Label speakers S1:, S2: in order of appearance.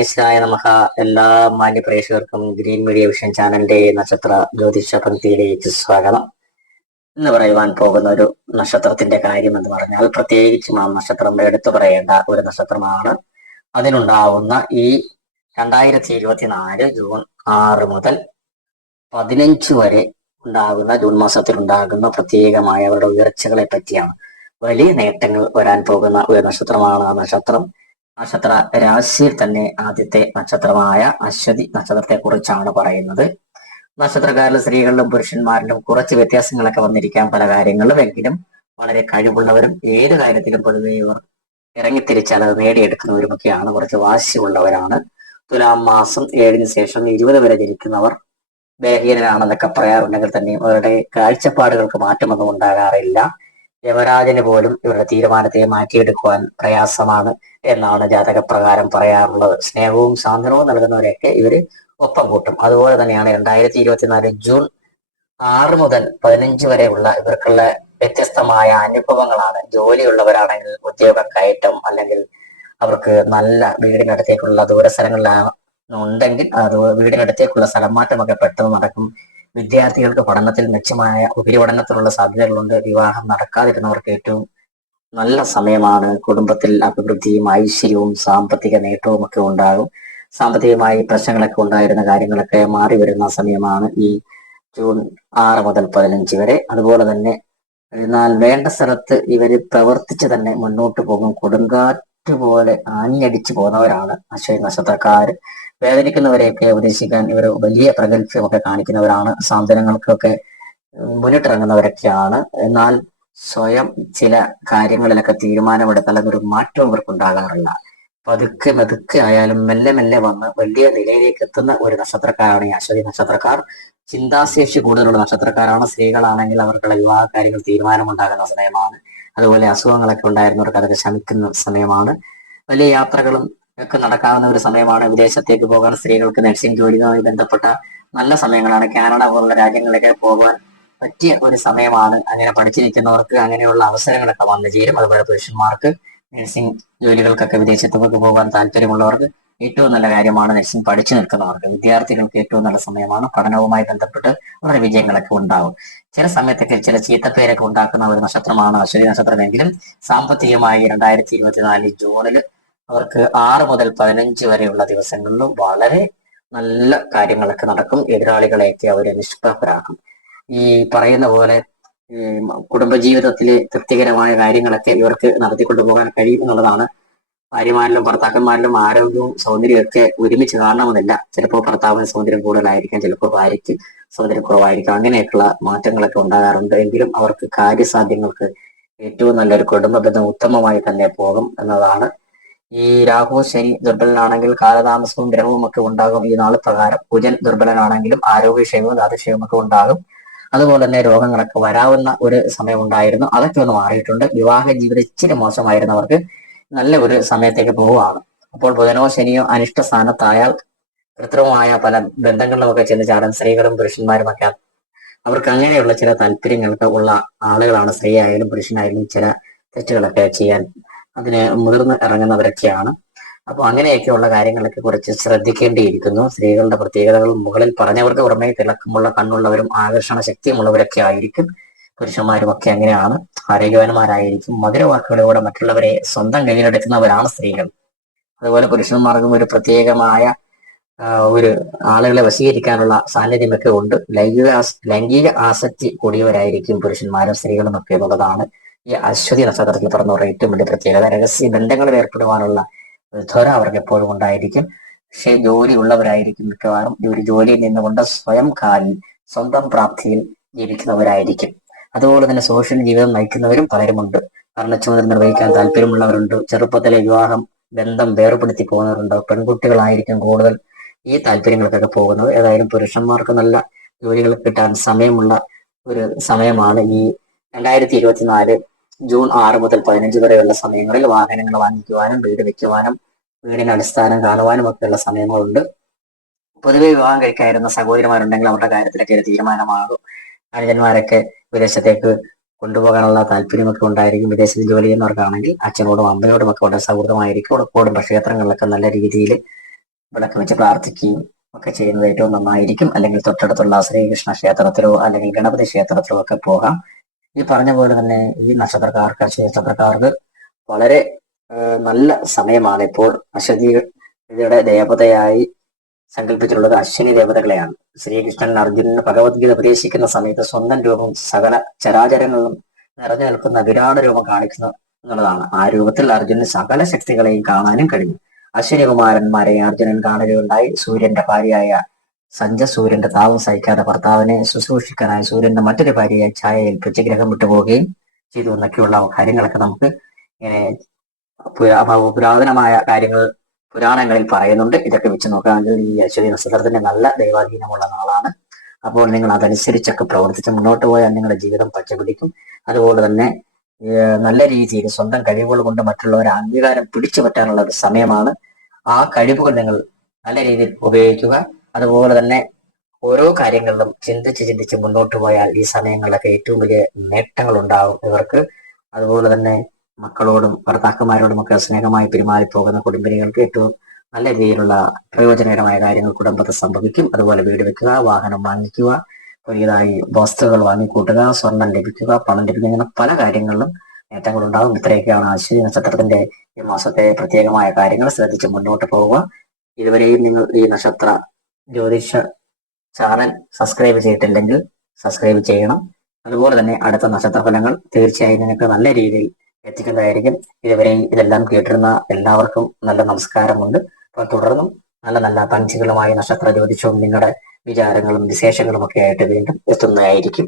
S1: ഗണേശായ നമഹ എല്ലാ മാന്യ പ്രേക്ഷകർക്കും ഗ്രീൻ മീഡിയ വിഷൻ ചാനലിന്റെ നക്ഷത്ര ജ്യോതിഷ പങ്ക്തിയിലേക്ക് സ്വാഗതം. എന്ന് പറയുവാൻ പോകുന്ന ഒരു നക്ഷത്രത്തിന്റെ കാര്യം എന്ന് പറഞ്ഞാൽ പ്രത്യേകിച്ചും ആ നക്ഷത്രം എടുത്തു പറയേണ്ട ഒരു നക്ഷത്രമാണ്. അതിനുണ്ടാവുന്ന ഈ രണ്ടായിരത്തി ഇരുപത്തിനാല് ജൂൺ ആറ് മുതൽ പതിനഞ്ച് വരെ ഉണ്ടാകുന്ന ജൂൺ മാസത്തിൽ ഉണ്ടാകുന്ന പ്രത്യേകമായ അവരുടെ ഉയർച്ചകളെ പറ്റിയാണ് വലിയ നേട്ടങ്ങൾ വരാൻ പോകുന്ന ഒരു നക്ഷത്രമാണ് ആ നക്ഷത്രം. നക്ഷത്ര രാശിയിൽ തന്നെ ആദ്യത്തെ നക്ഷത്രമായ അശ്വതി നക്ഷത്രത്തെ കുറിച്ചാണ് പറയുന്നത്. നക്ഷത്രക്കാരിലും സ്ത്രീകളിലും പുരുഷന്മാരിലും കുറച്ച് വ്യത്യാസങ്ങളൊക്കെ വന്നിരിക്കാം പല കാര്യങ്ങളിലും എങ്കിലും വളരെ കഴിവുള്ളവരും ഏത് കാര്യത്തിലും പൊതുവെ ഇവർ ഇറങ്ങിത്തിരിച്ചാൽ അത് നേടിയെടുക്കുന്നവരുമൊക്കെയാണ് കുറച്ച് വാശിയുള്ളവരാണ്. തുലാം മാസം ഏഴിന് ശേഷം ഇരുപത് വരെ ജനിക്കുന്നവർ ബലഹീനരാണെന്നൊക്കെ പറയാറുണ്ടെങ്കിൽ തന്നെ അവരുടെ കാഴ്ചപ്പാടുകൾക്ക് മാറ്റമൊന്നും ഉണ്ടാകാറില്ല. യമരാജന് പോലും ഇവരുടെ തീരുമാനത്തെ മാറ്റിയെടുക്കുവാൻ പ്രയാസമാണ്. എന്നാണ് ജാതകപ്രകാരം പറയാറുള്ളത്. സ്നേഹവും സാന്ത്വനവും നൽകുന്നവരെയൊക്കെ ഇവർ ഒപ്പം കൂട്ടും. അതുപോലെ തന്നെയാണ് രണ്ടായിരത്തി ഇരുപത്തിനാല് ജൂൺ ആറ് മുതൽ പതിനഞ്ച് വരെയുള്ള ഇവർക്കുള്ള വ്യത്യസ്തമായ അനുഭവങ്ങളാണ്. ജോലിയുള്ളവരാണെങ്കിൽ ഉദ്യോഗ കയറ്റം അല്ലെങ്കിൽ അവർക്ക് നല്ല വീടിനടുത്തേക്കുള്ള ദൂരസ്ഥലങ്ങളിലാണ് ഉണ്ടെങ്കിൽ അത് വീടിനടുത്തേക്കുള്ള സ്ഥലം മാറ്റമൊക്കെ പെട്ടെന്ന് നടക്കും. വിദ്യാർത്ഥികൾക്ക് പഠനത്തിൽ മെച്ചമായ ഉപരിപഠനത്തിനുള്ള സാധ്യതകളുണ്ട്. വിവാഹം നടക്കാതിരുന്നവർക്ക് ഏറ്റവും നല്ല സമയമാണ്. കുടുംബത്തിൽ അഭിവൃദ്ധിയും ഐശ്വര്യവും സാമ്പത്തിക നേട്ടവും ഒക്കെ ഉണ്ടാകും. സാമ്പത്തികമായി പ്രശ്നങ്ങളൊക്കെ ഉണ്ടായിരുന്ന കാര്യങ്ങളൊക്കെ മാറി വരുന്ന സമയമാണ് ഈ ജൂൺ ആറ് മുതൽ പതിനഞ്ച് വരെ. അതുപോലെ തന്നെ എന്നാൽ വേണ്ട സ്ഥലത്ത് ഇവർ പ്രവർത്തിച്ച് തന്നെ മുന്നോട്ട് പോകും. കൊടുങ്കാറ്റ് പോലെ ആഞ്ഞടിച്ചു പോകുന്നവരാണ് അശ്വതി നക്ഷത്രക്കാർ. വേദനിക്കുന്നവരെയൊക്കെ ഉപദേശിക്കാൻ ഇവർ വലിയ പ്രഗത്ഭ്യമൊക്കെ കാണിക്കുന്നവരാണ്. സാന്ത്വനങ്ങൾക്കൊക്കെ മുന്നിട്ടിറങ്ങുന്നവരൊക്കെയാണ്. എന്നാൽ സ്വയം ചില കാര്യങ്ങളിലൊക്കെ തീരുമാനമെടുത്താൽ അതൊരു മാറ്റം ഇവർക്കുണ്ടാകാറില്ല പതുക്കെ മെതുക്കെ ആയാലും മെല്ലെ മെല്ലെ വന്ന് വലിയ നിലയിലേക്ക് എത്തുന്ന ഒരു നക്ഷത്രക്കാരാണ് ഈ അശ്വതി നക്ഷത്രക്കാർ. ചിന്താശേഷി കൂടുതലുള്ള നക്ഷത്രക്കാരാണ്. സ്ത്രീകളാണെങ്കിൽ അവർക്കുള്ള വിവാഹ കാര്യങ്ങൾ തീരുമാനമുണ്ടാകുന്ന സമയമാണ്. അതുപോലെ അസുഖങ്ങളൊക്കെ ഉണ്ടായിരുന്നവർക്ക് അതൊക്കെ ശമിക്കുന്ന സമയമാണ്. വലിയ യാത്രകളും ഒക്കെ നടക്കാവുന്ന ഒരു സമയമാണ്. വിദേശത്തേക്ക് പോകാൻ സ്ത്രീകൾക്ക് നഴ്സിംഗ് ജോലിയുമായി ബന്ധപ്പെട്ട നല്ല സമയങ്ങളാണ്. കാനഡ പോലുള്ള രാജ്യങ്ങളിലേക്ക് പോകാൻ പറ്റിയ ഒരു സമയമാണ് അങ്ങനെ പഠിച്ചിരിക്കുന്നവർക്ക് അങ്ങനെയുള്ള അവസരങ്ങളൊക്കെ വന്നു ചേരും. അതുപോലെ പുരുഷന്മാർക്ക് നഴ്സിംഗ് ജോലികൾക്കൊക്കെ വിദേശത്തേക്ക് പോകാൻ താല്പര്യമുള്ളവർക്ക് ഏറ്റവും നല്ല കാര്യമാണ് നഴ്സിംഗ് പഠിച്ചു നിൽക്കുന്നവർക്ക്. വിദ്യാർത്ഥികൾക്ക് ഏറ്റവും നല്ല സമയമാണ് പഠനവുമായി ബന്ധപ്പെട്ട് വളരെ വിജയങ്ങളൊക്കെ ഉണ്ടാവും. ചില സമയത്തൊക്കെ ചില ചീത്തപ്പേരൊക്കെ ഉണ്ടാക്കുന്ന ഒരു നക്ഷത്രമാണ് അശ്വതി നക്ഷത്രമെങ്കിലും സാമ്പത്തികമായി രണ്ടായിരത്തി ഇരുപത്തിനാല് ജൂണിൽ അവർക്ക് ആറ് മുതൽ പതിനഞ്ച് വരെയുള്ള ദിവസങ്ങളിലും വളരെ നല്ല കാര്യങ്ങളൊക്കെ നടക്കും. എതിരാളികളെയൊക്കെ അവരെ നിഷ്പ്രഭരാക്കും. ഈ പറയുന്ന പോലെ കുടുംബജീവിതത്തിലെ തൃപ്തികരമായ കാര്യങ്ങളൊക്കെ ഇവർക്ക് നടത്തിക്കൊണ്ടു പോകാൻ കഴിയും എന്നുള്ളതാണ് ഭാര്യമാരിലും ഭർത്താക്കന്മാരിലും ആരോഗ്യവും സൗന്ദര്യവും ഒക്കെ ഒരുമിച്ച് കാണണമെന്നില്ല. ചിലപ്പോൾ ഭർത്താവിന് സൗന്ദര്യം കൂടുതലായിരിക്കാം ചിലപ്പോൾ ഭാര്യയ്ക്ക് സൗന്ദര്യം കുറവായിരിക്കാം. അങ്ങനെയൊക്കെയുള്ള മാറ്റങ്ങളൊക്കെ ഉണ്ടാകാറുണ്ട്. എങ്കിലും അവർക്ക് കാര്യസാധ്യങ്ങൾക്ക് ഏറ്റവും നല്ലൊരു കുടുംബ ബന്ധം ഉത്തമമായി തന്നെ പോകും എന്നതാണ്. ഈ രാഹു ശനി ദുർബലനാണെങ്കിൽ കാലതാമസവും ഗ്രഹവും ഒക്കെ ഉണ്ടാകും. ഈ നാൾ പ്രകാരം പൂജൻ ദുർബലനാണെങ്കിലും ആരോഗ്യക്ഷേമവും ധാതുക്ഷയവും ഒക്കെ ഉണ്ടാകും. അതുപോലെ തന്നെ രോഗങ്ങളൊക്കെ വരാവുന്ന ഒരു സമയമുണ്ടായിരുന്നു. അതൊക്കെ ഒന്ന് മാറിയിട്ടുണ്ട്. വിവാഹ ജീവിതം ഇച്ചിരി മോശമായിരുന്നവർക്ക് നല്ല ഒരു സമയത്തേക്ക് പോവുകയാണ്. അപ്പോൾ ബുധനോ ശനിയോ അനിഷ്ട സ്ഥാനത്തായാൽ കൃത്രിമമായ പല ബന്ധങ്ങളിലുമൊക്കെ ചെന്ന് ചാടാൻ സ്ത്രീകളും പുരുഷന്മാരും ഒക്കെ അവർക്ക് അങ്ങനെയുള്ള ചില താല്പര്യങ്ങൾക്ക് ഉള്ള ആളുകളാണ്. സ്ത്രീ ആയാലും പുരുഷനായാലും ചില തെറ്റുകളൊക്കെ ചെയ്യാൻ അതിന് മുതിർന്ന് ഇറങ്ങുന്നവരൊക്കെയാണ്. അപ്പോൾ അങ്ങനെയൊക്കെയുള്ള കാര്യങ്ങളൊക്കെ കുറച്ച് ശ്രദ്ധിക്കേണ്ടിയിരിക്കുന്നു. സ്ത്രീകളുടെ പ്രത്യേകതകൾ മുകളിൽ പറഞ്ഞവർക്ക് പുറമെ തിളക്കമുള്ള കണ്ണുള്ളവരും ആകർഷണ ശക്തിയുമുള്ളവരൊക്കെ ആയിരിക്കും. പുരുഷന്മാരും ഒക്കെ അങ്ങനെയാണ്. ആരോഗ്യവാന്മാരായിരിക്കും. മധുരവാക്കുകളിലൂടെ മറ്റുള്ളവരെ സ്വന്തം കയ്യിലെടുക്കുന്നവരാണ് സ്ത്രീകൾ. അതുപോലെ പുരുഷന്മാർക്കും ഒരു പ്രത്യേകമായ ഒരു ആളുകളെ വശീകരിക്കാനുള്ള സാന്നിധ്യമൊക്കെ ഉണ്ട്. ലൈംഗിക ലൈംഗിക ആസക്തി കൂടിയവരായിരിക്കും പുരുഷന്മാരും സ്ത്രീകളും ഒക്കെ എന്നുള്ളതാണ് ഈ അശ്വതി നക്ഷത്രത്തിൽ പറഞ്ഞവരുടെ ഏറ്റവും വലിയ പ്രത്യേകത. രഹസ്യ ബന്ധങ്ങളിൽ ഏർപ്പെടുവാനുള്ള ത്വര അവർക്ക് എപ്പോഴും ഉണ്ടായിരിക്കും. പക്ഷേ ജോലി ഉള്ളവരായിരിക്കും മിക്കവാറും. ഒരു ജോലിയിൽ നിന്നുകൊണ്ട് സ്വയം കാലിൽ സ്വന്തം പ്രാപ്തിയിൽ ജീവിക്കുന്നവരായിരിക്കും. അതുപോലെ തന്നെ സോഷ്യൽ ജീവിതം നയിക്കുന്നവരും പലരുമുണ്ട്. ഭരണച്ചുമതല നിർവഹിക്കാൻ താല്പര്യമുള്ളവരുണ്ട്. ചെറുപ്പത്തിലെ വിവാഹം ബന്ധം വേർപെടുത്തി പോകുന്നവരുണ്ട്. പെൺകുട്ടികളായിരിക്കും കൂടുതൽ ഈ താല്പര്യങ്ങൾക്കൊക്കെ പോകുന്നത്. ഏതായാലും പുരുഷന്മാർക്ക് നല്ല ജോലികൾ കിട്ടാൻ സമയമുള്ള ഒരു സമയമാണ് ഈ രണ്ടായിരത്തി ഇരുപത്തിനാല് ജൂൺ ആറ് മുതൽ പതിനഞ്ച് വരെയുള്ള സമയങ്ങളിൽ വാഹനങ്ങൾ വാങ്ങിക്കുവാനും വീട് വെക്കുവാനും വീടിന് അടിസ്ഥാനം കാണുവാനും ഒക്കെയുള്ള സമയങ്ങളുണ്ട്. പൊതുവെ വിവാഹം കഴിക്കായിരുന്ന സഹോദരിമാരുണ്ടെങ്കിൽ അവരുടെ കാര്യത്തിലൊക്കെ ഒരു തീരുമാനമാകും. അനുജന്മാരൊക്കെ വിദേശത്തേക്ക് കൊണ്ടുപോകാനുള്ള താല്പര്യമൊക്കെ ഉണ്ടായിരിക്കും. വിദേശത്ത് ജോലി ചെയ്യുന്നവർക്കാണെങ്കിൽ അച്ഛനോടും അമ്മയോടും ഒക്കെ വളരെ സൗഹൃദമായിരിക്കും. ഉടക്കോടും ക്ഷേത്രങ്ങളിലൊക്കെ നല്ല രീതിയിൽ വിളക്ക് വെച്ച് പ്രാർത്ഥിക്കുകയും ഒക്കെ ചെയ്യുന്നത് ഏറ്റവും നന്നായിരിക്കും. അല്ലെങ്കിൽ തൊട്ടടുത്തുള്ള ശ്രീകൃഷ്ണ ക്ഷേത്രത്തിലോ അല്ലെങ്കിൽ ഗണപതി ക്ഷേത്രത്തിലോ ഒക്കെ പോകാം. ഈ പറഞ്ഞ പോലെ തന്നെ ഈ നക്ഷത്രക്കാർക്ക് നക്ഷത്രക്കാർക്ക് വളരെ നല്ല സമയമാണ് ഇപ്പോൾ അശ്വതിയുടെ ദേവതയായി സങ്കല്പിച്ചിട്ടുള്ളത് അശ്വിനി ദേവതകളെയാണ്. ശ്രീകൃഷ്ണൻ അർജുനന് ഭഗവത്ഗീത ഉപദേശിക്കുന്ന സമയത്ത് സ്വന്തം രൂപം സകല ചരാചരങ്ങളും നിറഞ്ഞു നിൽക്കുന്ന വിരാട രൂപം കാണിക്കുന്നു എന്നുള്ളതാണ്. ആ രൂപത്തിൽ അർജുനന് സകല ശക്തികളെയും കാണാനും കഴിഞ്ഞു. അശ്വിനി കുമാരന്മാരെ അർജുനൻ കാണുകയുണ്ടായി. സൂര്യന്റെ ഭാര്യയായ സഞ്ജ സൂര്യന്റെ താവം സഹിക്കാതെ ഭർത്താവിനെ ശുശ്രൂഷിക്കാനായി സൂര്യന്റെ മറ്റൊരു ഭാര്യയെ ഛായയിൽ ഏൽപ്പിച്ച് ഗ്രഹം വിട്ടുപോവുകയും ചെയ്തു എന്നൊക്കെയുള്ള കാര്യങ്ങളൊക്കെ നമുക്ക് ഇങ്ങനെ പുരാതനമായ കാര്യങ്ങൾ പുരാണങ്ങളിൽ പറയുന്നുണ്ട്. ഇതൊക്കെ വെച്ച് നോക്കുകയാണെങ്കിൽ ഈ അശ്വതി നക്ഷത്രത്തിന്റെ നല്ല ദൈവാധീനമുള്ള നാളാണ്. അപ്പോൾ നിങ്ങൾ അതനുസരിച്ചൊക്കെ പ്രവർത്തിച്ച് മുന്നോട്ട് പോയാൽ നിങ്ങളുടെ ജീവിതം പച്ചപിടിക്കും. അതുപോലെ തന്നെ നല്ല രീതിയിൽ സ്വന്തം കഴിവുകൾ കൊണ്ട് മറ്റുള്ളവരെ അംഗീകാരം പിടിച്ചു പറ്റാനുള്ള ഒരു സമയമാണ്. ആ കഴിവുകൾ നിങ്ങൾ നല്ല രീതിയിൽ ഉപയോഗിക്കുക. അതുപോലെ തന്നെ ഓരോ കാര്യങ്ങളിലും ചിന്തിച്ച് ചിന്തിച്ച് മുന്നോട്ട് പോയാൽ ഈ സമയങ്ങളിലൊക്കെ ഏറ്റവും വലിയ നേട്ടങ്ങൾ ഉണ്ടാവും ഇവർക്ക് അതുപോലെ തന്നെ മക്കളോടും ഭർത്താക്കന്മാരോടും ഒക്കെ സ്നേഹമായി പെരുമാറി പോകുന്ന കുടുംബിനികൾക്ക് ഏറ്റവും നല്ല രീതിയിലുള്ള പ്രയോജനകരമായ കാര്യങ്ങൾ കുടുംബത്തിൽ സംഭവിക്കും. അതുപോലെ വീട് വെക്കുക വാഹനം വാങ്ങിക്കുക പുതിയതായി വസ്തുക്കൾ വാങ്ങിക്കൂട്ടുക സ്വർണം ലഭിക്കുക പണം ലഭിക്കുക ഇങ്ങനെ പല കാര്യങ്ങളിലും നേട്ടങ്ങൾ ഉണ്ടാകും ഇത്രയൊക്കെയാണ് അശ്വിനി നക്ഷത്രത്തിന്റെ ഈ മാസത്തെ പ്രത്യേകമായ കാര്യങ്ങൾ. ശ്രദ്ധിച്ച് മുന്നോട്ട് പോവുക. ഇതുവരെയും നിങ്ങൾ ഈ നക്ഷത്ര ജ്യോതിഷ ചാനൽ സബ്സ്ക്രൈബ് ചെയ്തിട്ടില്ലെങ്കിൽ സബ്സ്ക്രൈബ് ചെയ്യണം. അതുപോലെ തന്നെ അടുത്ത നക്ഷത്രഫലങ്ങൾ തീർച്ചയായും നിങ്ങൾക്ക് നല്ല രീതിയിൽ എത്തിക്കുന്നതായിരിക്കും. ഇതുവരെ ഇതെല്ലാം കേട്ടിരുന്ന എല്ലാവർക്കും നല്ല നമസ്കാരമുണ്ട്. അപ്പോൾ തുടർന്നും നല്ല നല്ല പഞ്ചുകളുമായി നക്ഷത്ര ജ്യോതിഷവും നിങ്ങളുടെ വിചാരങ്ങളും വിശേഷങ്ങളും ഒക്കെ ആയിട്ട് വീണ്ടും എത്തുന്നതായിരിക്കും.